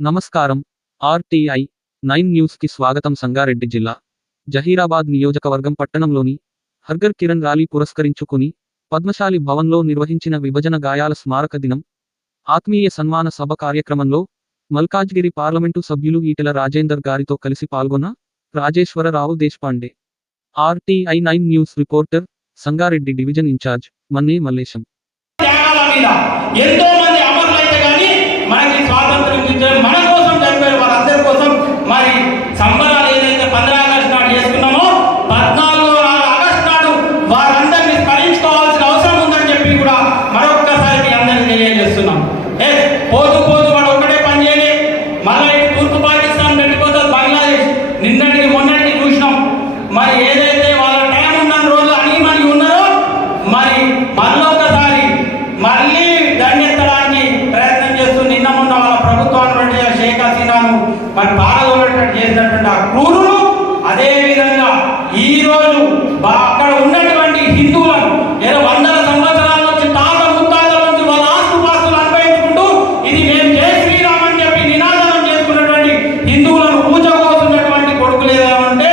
నమస్కారం. RTI nine న్యూస్కి స్వాగతం సంగారెడ్డి జిల్లా. జహీరాబాద్ నియోజకవర్గం పట్టణంలోని హర్గర్ కిరణ్ ర్యాలీ పురస్కరించుకుని పద్మశాలి భవన్లో నిర్వహించిన విభజన గాయాల స్మారక దినం ఆత్మీయ సన్మాన సభ కార్యక్రమంలో మల్కాజ్గిరి పార్లమెంటు సభ్యులు ఈటెల రాజేందర్ గారితో కలిసి పాల్గొన్న Rajeshwara Rao Deshpande. RTI nine news reporter Sangareddy division incharge Manne Mallesham. ఎంతో మంది మనకి స్వాతంత్రం ఇచ్చారు మరి పాల్గొనేటట్టు చేసినటువంటి ఆ క్రూరులు అదే విధంగా ఈ రోజు అక్కడ ఉన్నటువంటి హిందువులను ఏదో వందల సంవత్సరాల నుంచి తాత ముత్తాతల నుంచి వాళ్ళ ఆస్తుపాస్తులు అనుభవించుకుంటూ ఇది మేము జయ శ్రీరామని అని చెప్పి నినాదనం చేసుకున్నటువంటి హిందువులను పూజకోస్తున్నటువంటి కొడుకులు కొడుకు ఉంటే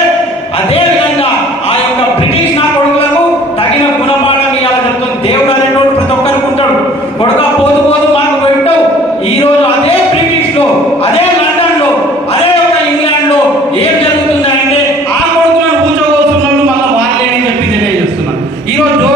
అదే విధంగా ఆ యొక్క బ్రిటిష్ నా కొడుకులకు తగిన గుణపాఠం ఇవ్వాలని చెప్తుంది దేవుడు ఈరోజు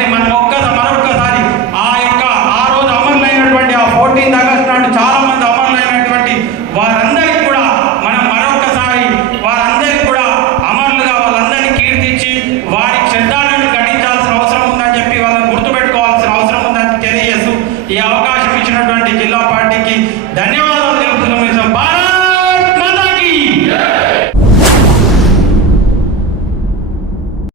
ให้มันออก